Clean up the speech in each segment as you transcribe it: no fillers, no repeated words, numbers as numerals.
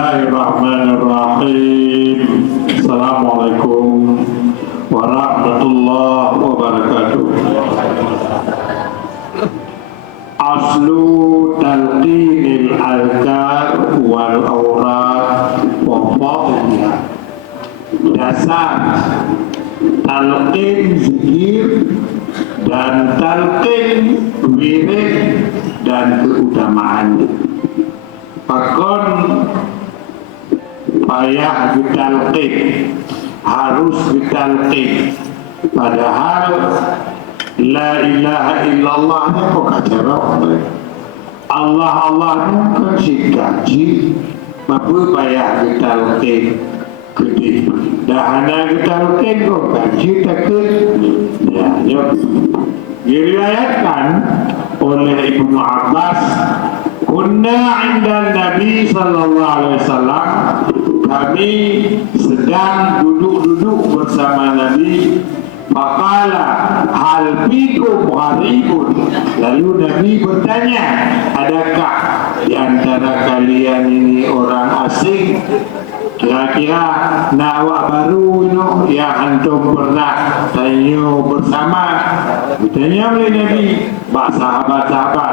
Bismillahirrahmanirrahim. Assalamualaikum warahmatullahi wabarakatuh. Aslu talqinil azkar wal awrad wa fadliyah. Dasar talqin zikir dan talqin wirid dan keutamaannya. Pakon payah ditalqin, harus ditalqin. Padahal la ilaha illallah ni kok kacarok. Allah Allah ni kan si gaji, apa payah ditalqin gede. Dahana ditalqin kok gaji takut. Ya, diriwayatkan oleh Ibnu Abbas, kunna 'inda Nabi sallallahu alaihi wasallam, kami sedang duduk-duduk bersama Nabi. Faqala hal fikum gharibun, lalu Nabi bertanya, adakah di antara kalian ini orang asing? Kira-kira nak awak baru yang antum pernah tanya bersama. Bertanya oleh Nabi, sahabat-sahabat,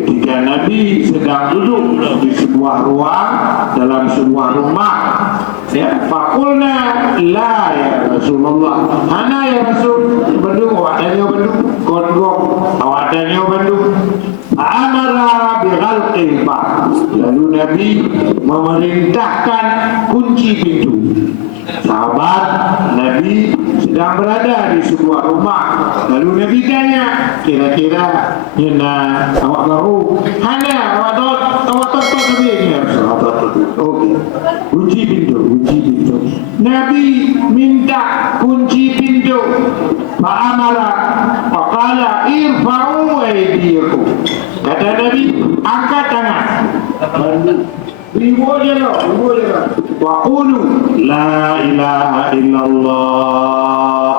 ketika Nabi sedang duduk di sebuah ruang dalam sebuah rumah, ya, faqulna la ya Rasulullah, hana ya Rasul, beduk awak tanya beduk, gondong awak tanya beduk. Amara bighalqil bab, lalu Nabi memerintahkan kunci pintu. Sahabat Nabi sedang berada di sebuah rumah, lalu Nabi tanya, kira-kira Nina awak baru, hana awak tot tapi ini okey, kunci pintu. Nabi minta kunci pintu. Fa'amara faqala irfa'u aydiyakum, kata Nabi, angkat tangan. Ribu je lah. Wa qulu la ilaha illallah,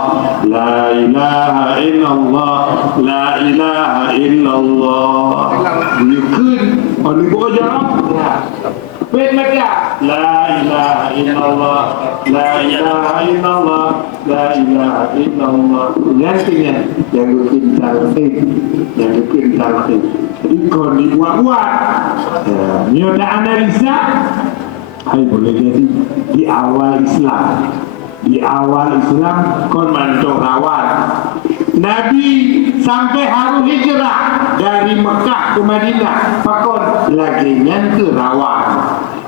la ilaha illallah, la ilaha illallah. Yukun ribu je lah. Baik macam la ilaha illallah, la ilaha illallah, la ilaha illallah. Gantinya yang bikin talqin. Jadi kau dibuat-buat. Dia nak analisa. Hai, boleh jadi di awal Islam kau mantuk rawat. Nabi sampai harus hijrah dari Mekah ke Madinah, pakon lagi ke rawat.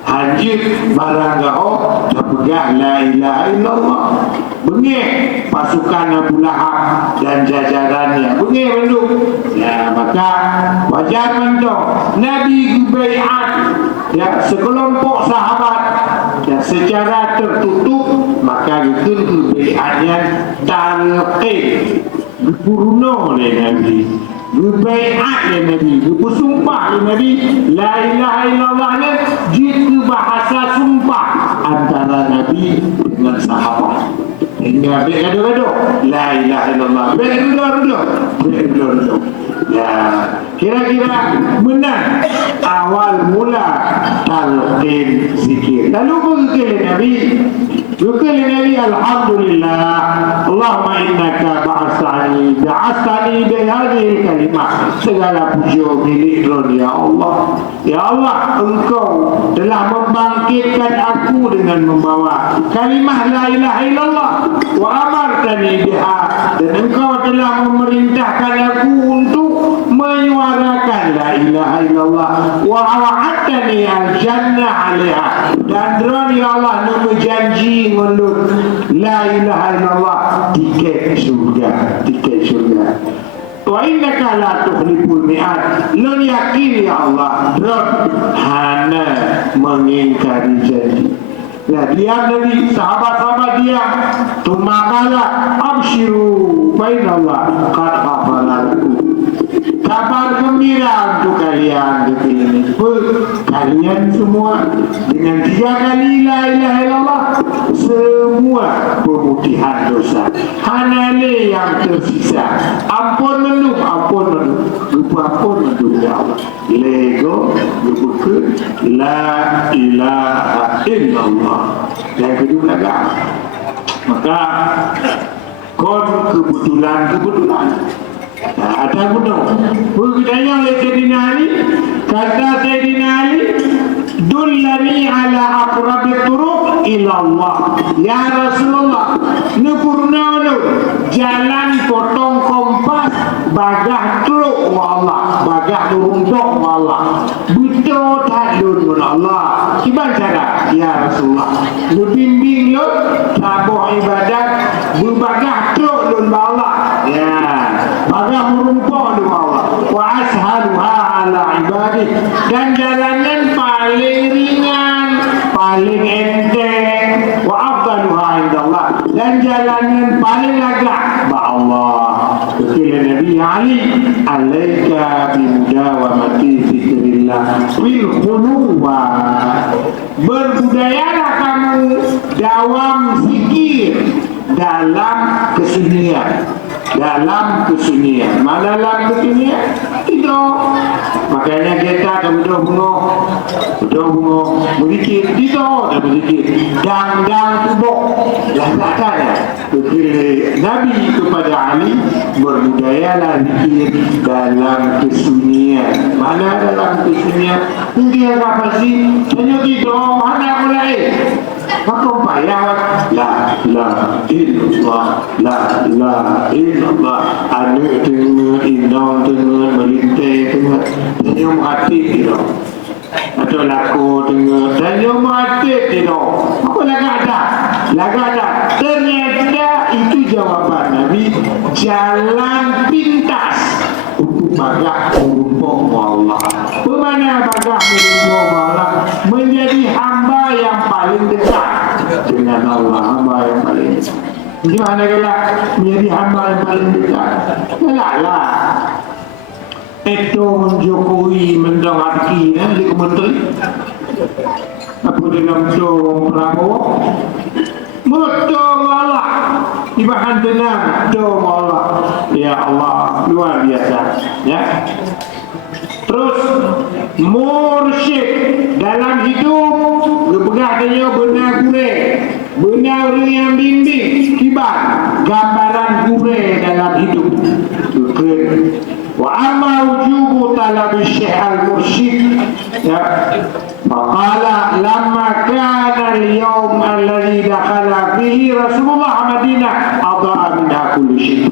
Hajit barang gao terpegang la ilaha illallah. Bengih pasukan Abu Lahab dan jajarannya, bengih benduk. Ya, maka wajar mentok Nabi baiat, ya, sekelompok sahabat, ya, secara tertutup. Maka itu baiatnya talqin, dipuruna oleh Nabi, berbaiat oleh Nabi, bersumpah oleh Nabi. La ilaha illallah ni jitu bahasa sumpah antara Nabi dengan sahabat. Hingga gaduh-gaduh la ilaha illallah, gaduh-gaduh. Ya, kira-kira menang awal mula talqin zikir. Lalu berkali Nabi, alhamdulillah, Allahumma innaka ba'astani bihadhihi kalimah. Segala puji milik ya Allah. Ya Allah, Engkau telah membangkitkan aku dengan membawa kalimah la ilaha illallah, wa amartani biha, dan Engkau telah memerintahkan aku untuk menyuarakan la ilaha illallah, wa wa'adtani al-jannah 'alaiha, dan ya Allah nama janji mulut la ilaha illallah, tiket surga. Wa innaka la tukhliful mi'ad, lu yakin ya Allah hana mengingkari janji. Ya, diam Nabi, sahabat-sahabat diam. Tumakala absyiru bainallah qad ghafara lakum, kabar gembira untuk kalian di ini. Kalian semua dengan 3 kali la ilaha illallah, semua pemutihan dosa. Hanale yang tersisa. Ampun menuk. apapun untuk Allah. Lego buku la ilaha illallah. Yang kedua belakang. Maka kon kebetulan. Ada gunung. Berkatanya oleh Sayyidina Ali, kata Sayyidina Ali, dullani ala aqrabi turuq ila Allah. Ya Rasulullah, nupurna jalan potong kompas bagah truk wa Allah, bagah duruntok wa Allah. Betul hadun wa Allah. Gimana cara? Ya Rasulullah, bimbing lo tabuh ibadat berbagah truk dun wa Allah. Ya. Bagah merumpah dengan Allah. Wa ashaluha ala ibadih. Dan jalannya paling ringan, paling enteng. Wa afdaluha indallah. Dan jalannya paling lagak ba Allah. Kata Nabi Ali, alaika bimudawamati zikrillah fil khuluwa. Berbudayalah kamu dawam zikir dalam kesunyian. Dalam kesunyian. Mana dalam kesunyian? Tidak. Makanya kita akan berdoa berzikir. Tidak dan berzikir. Dang tubuk. Dan tak ada. Nabi kepada Ali, berbudayalah zikir dalam kesunyian. Mana dalam kesunyian? Mungkin apa sih? Hanya tidak. Mana mulai? Maka payah la ilaha illallah, la ilaha illallah. Anu tengah indang tengah melintai tengah tengah mati tidak. Atau laku tengah tengah mati tidak. Apa laga ada. Ternyata itu jawaban Nabi, jalan pintas untuk bagah merumpah Allah. Bagaimana bagah merumpah Allah? Menjadi hamba yang paling dekat dengan Allah, hamba yang paling dekat. Gimana kalau menjadi hamba yang paling dekat? Lah. Itu Jokowi mendengarki di kementerian. Apa dalam dong Prabowo? Betul Allah. Ibahan tenang, dong Allah. Ya Allah, luar biasa. Ya. Terus mursyid dalam hidup berpegang dia benar gure, benar yang bimbing kibar gambaran gure dalam hidup. Wa amma wujubu talab syekh al-mursyid ya faqala lamma kana al-yawm alladhi dakhala fihi Rasulullah Madinah adaa minha kulli syai.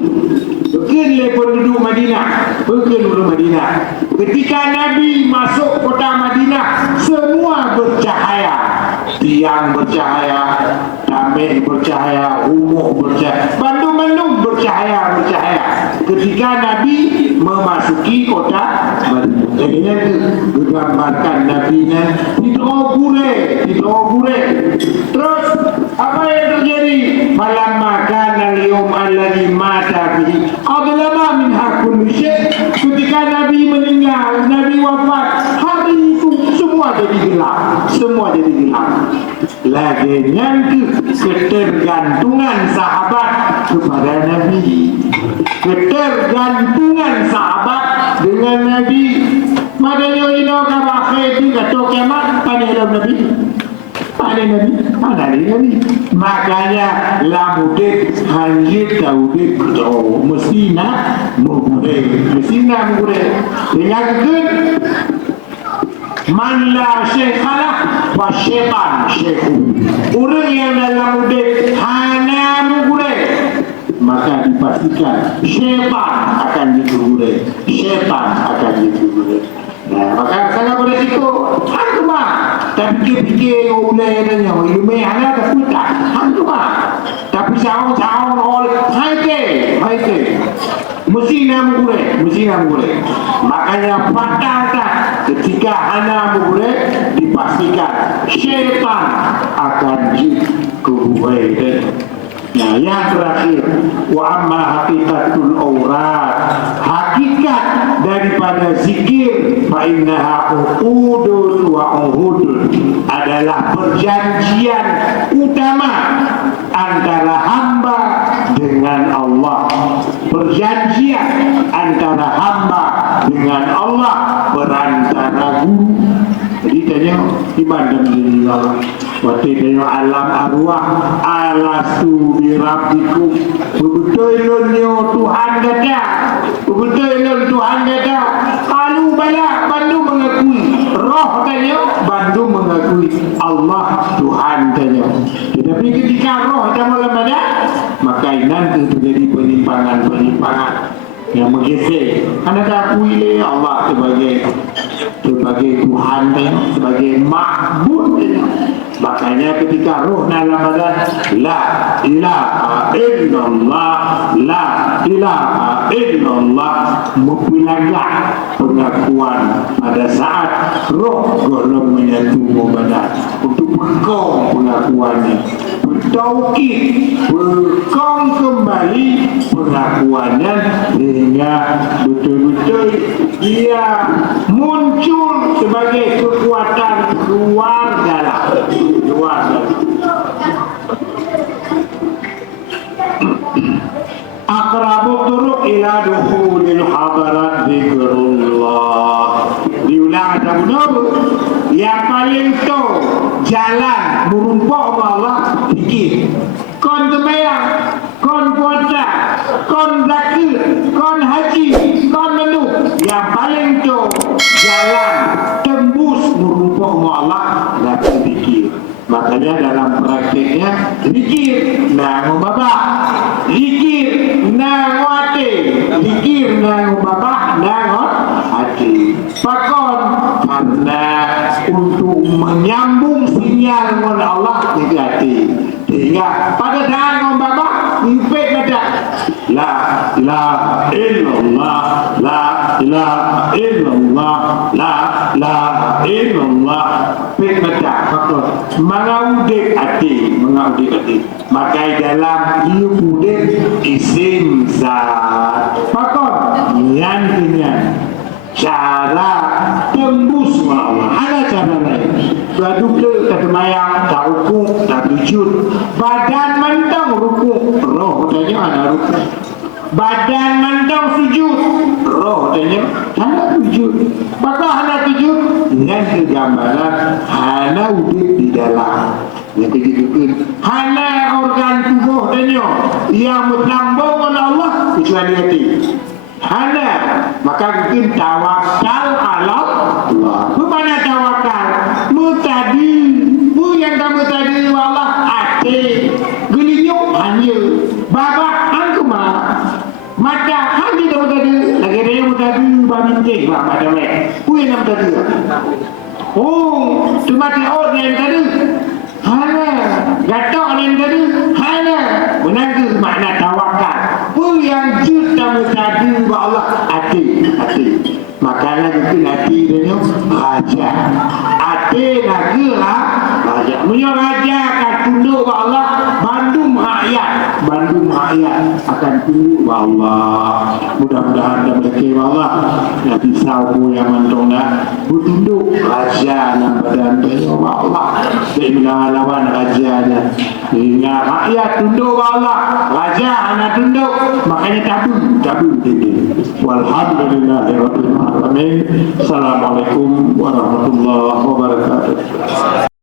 Bukanlah penduduk Madinah. Ketika Nabi masuk kota Madinah, semua bercahaya. Tiang bercahaya, tamik bercahaya, umuh bercahaya, bandung-bandung bercahaya. Ketika Nabi memasuki kota Madinah, jadinya digambarkan Nabi-nya ditogure. Terus apa yang terjadi? Falamma kana al-yawm alladhi mata fihi adlama minha kullu syai. Ketika Nabi meninggal, Nabi wafat, hari itu semua jadi gelap. Lagi yang ketergantungan sahabat kepada Nabi. Ketergantungan sahabat dengan Nabi. Madanya ino kabakhir itu kata kiamat pada Nabi. Mana Nabi? Makanya lamudek hanjir taudik kau Mesina mugure. Dengan man la syekhalah wa syaitan syekhu. Orang yang dalam mudek hana mugure, maka dipastikan syaitan akan digure. Nah, maka sangat beresiko. Hantu tapi fikir ulai nanya, ilmu hana tak putar. Hantu tapi saung oleh haike. Mesti nak mengure. Makanya fatal tak ketika hana mengure dipastikan syaitan akan dikubuai. Nah, yang terakhir, wa amma haqiqatul awrad, hakikat daripada zikir, fa innaha uqudun wa uhudun, adalah perjanjian utama antara hamba dengan Allah. Perjanjian antara hamba dengan dengan Allah berantara guru. Jadi tanya di bandar diri Allah. Waktu tanya alam arwah, alastu birabdikum. Betul Tuhan kata. Betul Tuhan kata. Kalau bala bandu mengakui. Roh tanya, bandu mengakui Allah Tuhan tanya. Tetapi ketika roh dah mula ada, maka nanti terjadi penyimpangan yang menggeser. Anda tak akui Allah sebagai Tuhan dan sebagai makbud. Makanya ketika roh dalam badan, la ilaha illallah, la ilaha illallah, mempelagak pengakuan pada saat roh golong menyatu badan untuk bekong pengakuannya, bertaukid, bekong kembali pengakuannya sehingga betul-betul dia muncul sebagai kekuatan keluar dalam akrabu turuq ila dukhulil hadarat zikrullah. Diulang ada benar. Yang paling tu jalan merumpuk Allah fikir. Kon sembahyang, kon puasa, kon zakir, kon haji, kon menu. Yang paling tu jalan tembus merumpuk Allah dan fikir. Makanya dalam praktiknya zikir nang babak, zikir nang wate, zikir nang babak nang hati. Pakon karena untuk menyambung sinyal dengan Allah di hati. Sehingga pada dalam babak impet kata la ilaha illallah, la ilaha illallah, la ilaha illallah. Pek baca pakon mengaudit hati. Maka dalam iudit isim zat pakon yang cara tembus Allah. Ada cara lain. Berduka tak semayang, tak rukuk, tak sujud. Badan mentang rukuk, roh tanya ada rukuk. Badan mentang sujud, roh tanya ada sujud. Maka ada sujud dengan kegambaran hana udip di dalam. Yang kejujuran hana organ tubuh tanya yang berlambung oleh Allah kecuali hati. Hana, maka mungkin tawakal ala Allah. Bagaimana tawakal? Mutadi, yang kamu tadi Allah ate, gelinyuk hanya, babak angkuma, mata hanya kamu tadi, lagi ada yang mutadi bamintik, bapak ada lek, yang kamu tadi. Oh, cuma tiada yang tadi. Hana, gatok yang tadi. Hana, benar ke makna tawakal? Yang juta mutadi Allah hati. Makanya itu hati dia raja. Hati lagi raja. Punya raja akan tunduk ke Allah. Bandung rakyat akan tunduk ke Allah. Mudah-mudahan dan berkira Allah yang pisau yang mentongnya bertunduk raja yang badan dia Allah. Dia melawan rajanya. Hingga rakyat tunduk ke Allah. Raja anak tunduk. Makanya tabu ini. Walhamdulillahirabbil alamin. Assalamualaikum warahmatullahi wabarakatuh.